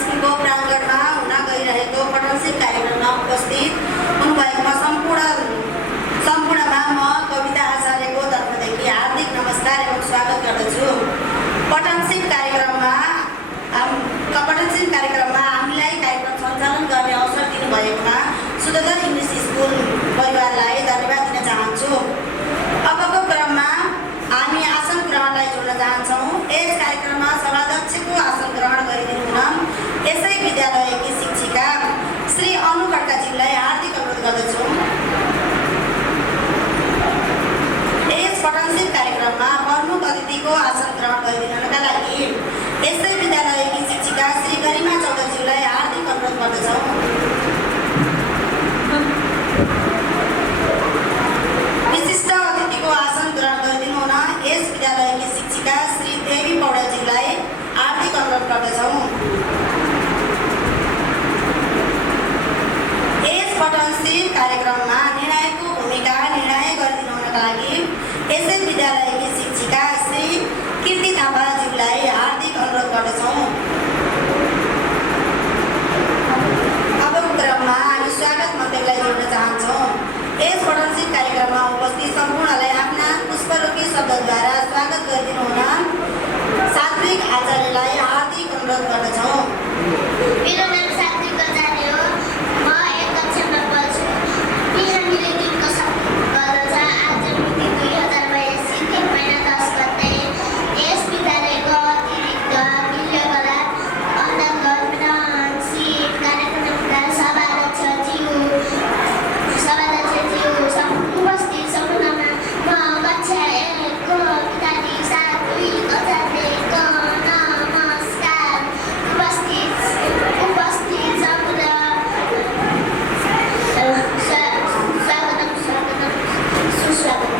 स्कुलको प्राङ्गणमा हुन गइरहेको पठनशील कार्यक्रममा उपस्थित हुनुभएकोमा सम्पूर्णमा म कविता आचार्यको तर्फदेखि हार्दिक नमस्कार एवं स्वागत गर्दछु। पठनशील कार्यक्रममा हामीलाई कार्यक्रम सञ्चालन गर्ने अवसर दिनुभएकोमा सुदर्शन इङ्ग्लिस स्कुल परिवारलाई धन्यवाद दिन चाहन्छु। अबको क्रममा हामी आसन ग्रहणलाई जोड्न चाहन्छौँ। यस कार्यक्रममा सभाध्यक्षको आसन ग्रहण गरिदिनु हुन यसै विद्यालयकी शिक्षिका श्री अनु खड्काज्यूलाई हार्दिक अनुरोध गर्दछु। यस पठनशील कार्यक्रममा प्रमुख अतिथिको आसन ग्रहण गरिदिनका लागि यसै विद्यालयकी शिक्षिका श्री गरिमा चौधरीज्यूलाई हार्दिक अनुरोध गर्दछौँ। विशिष्ट अतिथिको आसन ग्रहण गरिदिनु हुन यस विद्यालयकी शिक्षिका श्री देवी पौडेलज्यूलाई हार्दिक अनुरोध गर्दछौँ। यस पठनशील कार्यक्रममा निर्णायकको भूमिका निर्णय गरिदिनु हुनका लागि यसै विद्यालयकी शिक्षिका श्री कीर्ति थापाज्यूलाई हार्दिक अनुरोध गर्दछौँ। अबको क्रममा हामी स्वागत मन्तव्यलाई जोड्न चाहन्छौँ। यस पठनशील कार्यक्रममा उपस्थित सम्पूर्णलाई आफ्ना पुष्परोकी शब्दद्वारा स्वागत गरिदिनु हुन सात्विक आचार्यलाई हार्दिक अनुरोध गर्दछौँ। मेरो नाम सात्विक आचार्य हो। म एक कक्षामा पढ्छु। हामीले दिनको गर्दछ आज मिति 2082 3 महिना 10 गते यस विद्यालयको अतिरिक्त विद्यालय अन्तर्गत पठनशील कार्यक्रमका सभाध्यक्षज्यू उपस्थित सम्पूर्णमा म कक्षा 1 को विद्यार्थी सात्विक आचार्यको नमस्कार। उपस्थित सम्पूर्ण सुस्वागत।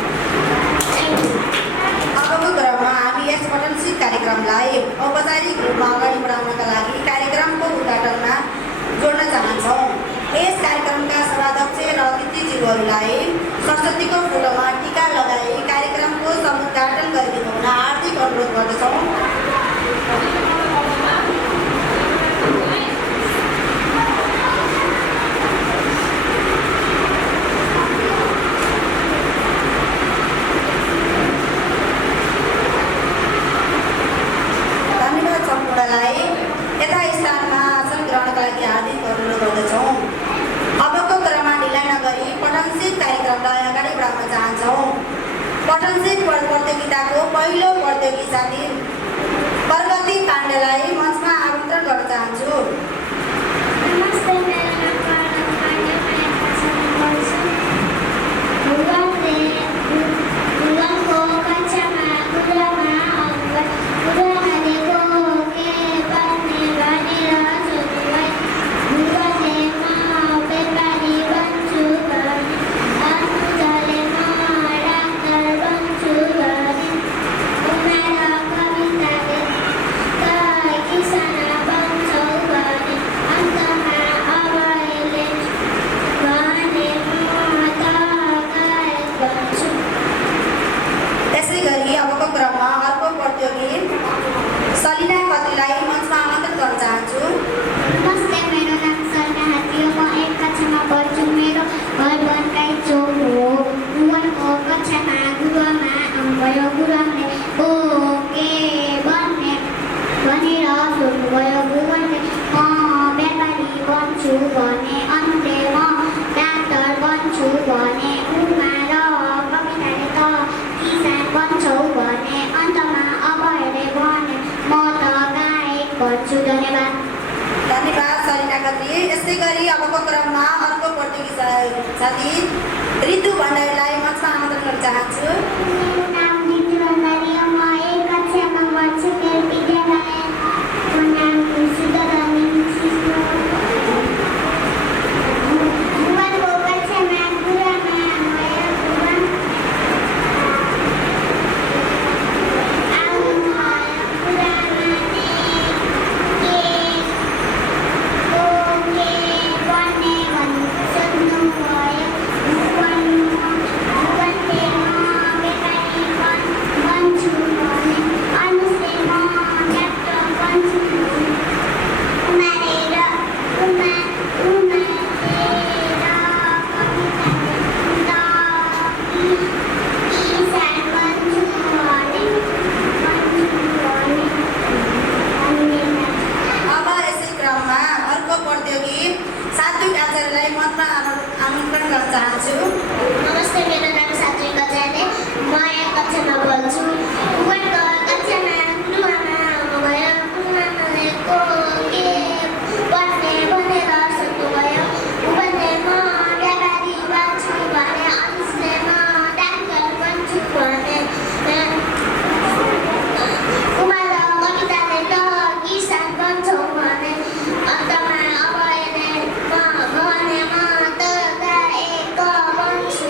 अबको क्रममा हामी यस पठनशील कार्यक्रमलाई औपचारिक रूपमा अगाडि बढाउनका लागि कार्यक्रमको उद्घाटनमा जोड्न चाहन्छौँ। यस कार्यक्रमका सभाध्यक्ष र अतिथिज्यूहरूलाई सरस्वतीको फुलमा टीका लगाई कार्यक्रमको समुद्घाटन गरिदिनु हुन हार्दिक अनुरोध गर्दछौँ। धन्यवाद सम्पूर्णलाई यथास्थानमा आसन ग्रहणका लागि हार्दिक अनुरोध गर्दछौँ। अबको क्रममा ढिला नगरी पठनशील कार्यक्रमलाई अगाडि बढाउन चाहन्छौँ। पठनशील प्रतियोगिताको पहिलो प्रतियोगी साथी प्रगति पाण्डेलाई मञ्चमा आमन्त्रण गर्न चाहन्छु। नमस्ते, मेरो नाम प्रगति पाण्डे। म एक कक्षामा पढ्छु। भुवनको कक्षामा गुरुआमा गुरुआमाले के बन्ने भनेर सोध्नुभयो। भुवनले म व्यापारी बन्छु भने, अनुजले म डाक्टर बन्छु भने, उमा र कविताले किसान बन्छौ भने, अन्तमा अभयले भने म त गायक बन्छु। त्यसै गरी अबको क्रममा अर्को प्रतियोगी सलिना खत्रीलाई मञ्चमा आमन्त्रण गर्न चाहन्छु। नमस्ते, मेरो नाम सलिना खत्री हो। म एक कक्षामा पढ्छु। मेरो घर बनकाई चोक हो। भुवनको कक्षामा गुरुआमा आउनुभयो। गुरुआमाले ओ के बन्ने भनेर सोध्नुभयो। भुवनले म व्यापारी बन्छु भने, अनुले म डाक्टर बन्छु भने, उमा र कविताले त किसान बन्छौ भने, अन्तमा अभयले भने म त गायक बन्छु। धन्यवाद। धन्यवाद सलिना खत्री। यस्तै गरी अबको क्रममा अर्को प्रतियोगी साथी ऋतु भण्डारीलाई मञ्चमा आमन्त्रण गर्न चाहन्छु। मेरो नाम ऋतु भण्डारी हो। म एक कक्षामा पढ्छु। मेरो विद्यालयको नाम सुदर्शन इङ्ग्लिस स्कुल हो। भुवनको कक्षामा गुरुआमा आउनुभयो। गुरुआमाले के बन्ने भनी सोध्नुभयो। भुवनले म व्यापारी आसनमा आमन्त्रण गर्न चाहन्छु। नमस्ते, मेरो नाम सात्विक गजाले। म एक कक्षामा पढ्छु। उहाँको कक्षामा गुरुआमा आउनुभयो। गुरुआमाले को के पढ्ने भनेर सोध्नुभयो। उहाँले म व्यापारी बन्छु भने, अनिसले म डाक्टर बन्छु भने, उमाले कविताले त किसान बन्छौ भने, अन्तमा अब म भने म त गायक बन्छु।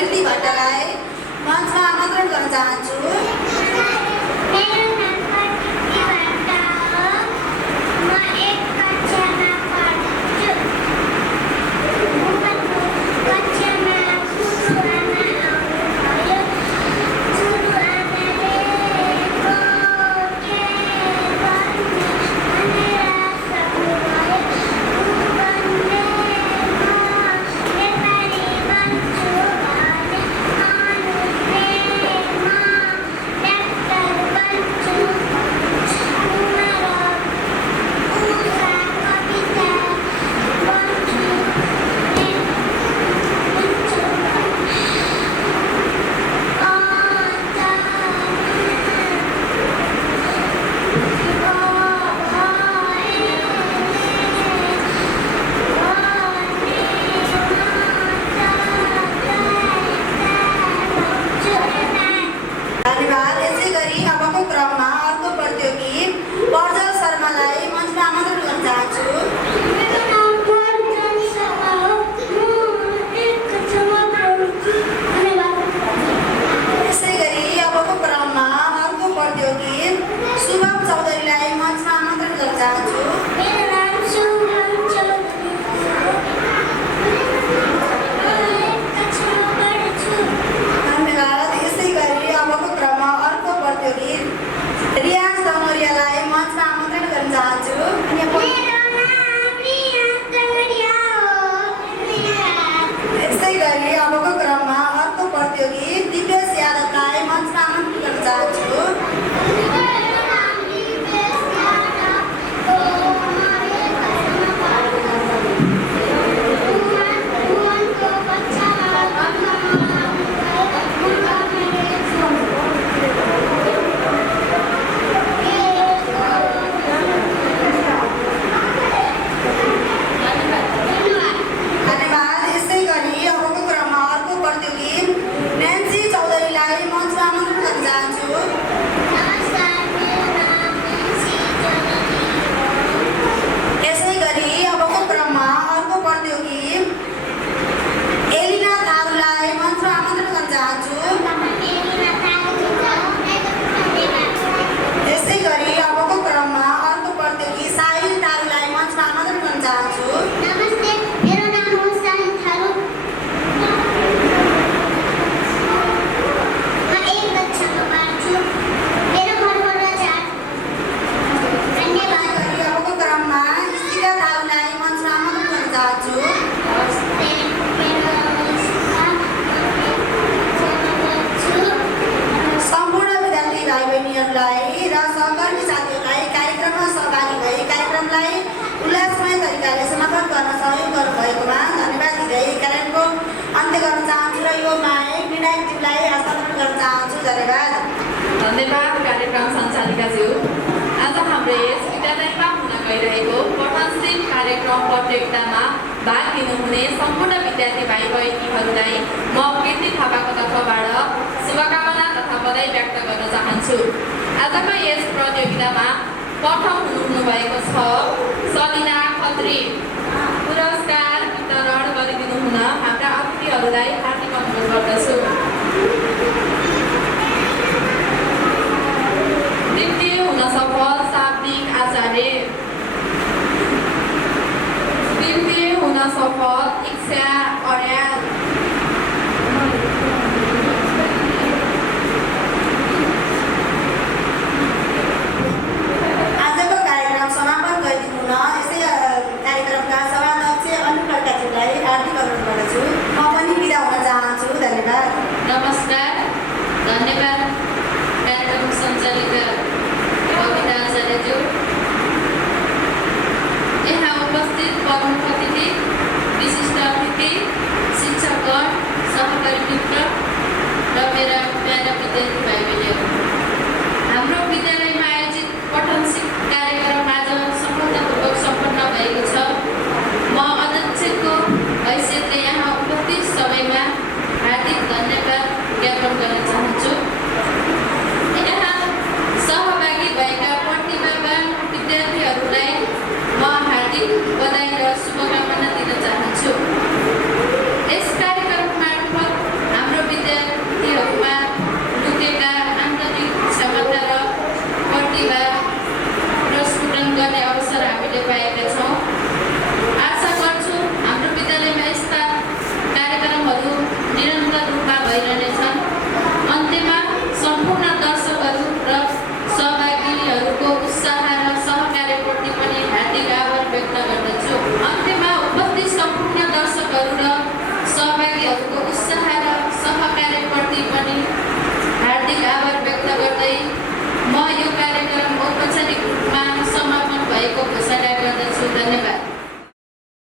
कृति भट्टलाई मञ्चमा आमन्त्रण गर्न चाहन्छु। मेरो नाम कृति भट्ट हो। म 1 कक्षामा पढ्छु। कक्षामा सुरुआमा आउनुभयो। सुरुआमाले के गर्ने भनेर सोध्नुभयो। उनले नेपाली बन्छु भने अनुप्रेम डाक्टर बन्छु। उषा कविता बन्छु। धन्यवाद। यसै गरी अबको क्रममा अर्को प्रतियोगी पर्जल शर्मालाई मञ्चमा आमन्त्रण गर्न चाहन्छु। मेरो नाम पर्जल शर्मा हो। म 1 कक्षामा पढ्छु। धन्यवाद। यसै गरी अबको क्रममा अर्को प्रतियोगी शुभम चौधरीलाई मञ्चमा आमन्त्रण गर्न चाहन्छु। मेरो नाम शुभम चौधरी हो। म 1 कक्षामा पढ्छु। धन्यवाद। यसै गरी अबको क्रममा अर्को प्रतियोगी रियाज डमरियालाई मञ्चमा आमन्त्रण गर्न चाहन्छु। मेरो नाम रियाज डमरिया हो। यसै गरी अबको क्रममा अर्को प्रतियोगी दिपेश यादवलाई मञ्चमा आमन्त्रण गर्न चाहन्छु। मेरो नाम दिपेश यादव हो। म 1 कक्षामा पढ्छु। उनको कक्षामा धन्यवाद। यसै गरी अबको क्रममा अर्को प्रतियोगी नेन्सी चौधरीलाई मञ्चमा आमन्त्रण गर्न चाहन्छु। नमस्कार, मेरो नाम नेन्सी चौधरी हो। यसै गरी अबको क्रममा अर्को प्रतियोगी एलिना थारूलाई मञ्चमा आमन्त्रण गर्न चाहन्छु। यसै गरी अबको क्रममा अर्को प्रतियोगी साहिल थारूलाई मञ्चमा आमन्त्रण गर्न चाहन्छु। नमस्ते, मेरो नाम हो साहिल थारू। म 1 कक्षामा पढ्छु। मेरो घर बडाचार। धन्यवाद। यसै गरी अबको क्रममा इसिका थारूलाई मञ्चमा आमन्त्रण गर्न चाहन्छु। नमस्ते, मेरो नाम इसिका। म 1 कक्षामा पढ्छु। सम्पूर्ण विद्यार्थी भाइ बहिनीहरूलाई र सहकर्मी साथीहरूलाई कार्यक्रममा सहभागी भई कार्यक्रमलाई उल्लासमय तरिकाले समापन गर्न सहयोग गर्नुभएकोमा धन्यवाद दिँदै कार्यक्रमको अन्त्य गर्न चाहन्छु र यो माइक निर्णायकज्यूलाई हस्तान्तरण गर्न चाहन्छु। धन्यवाद। धन्यवाद कार्यक्रम सञ्चालिकाज्यू। आज हाम्रो यस विद्यालयमा हुन गइरहेको पठनशील कार्यक्रम प्रतियोगितामा भाग लिनुहुने सम्पूर्ण विद्यार्थी भाइ बहिनीहरूलाई म कृति थापाको तर्फबाट शुभकामना तथा बधाई व्यक्त गर्न चाहन्छु। आजको यस प्रतियोगितामा प्रथम हुनुभएको छ सलिना खत्री। पुरस्कार वितरण गरिदिनु हुन हाम्रा अतिथिहरूलाई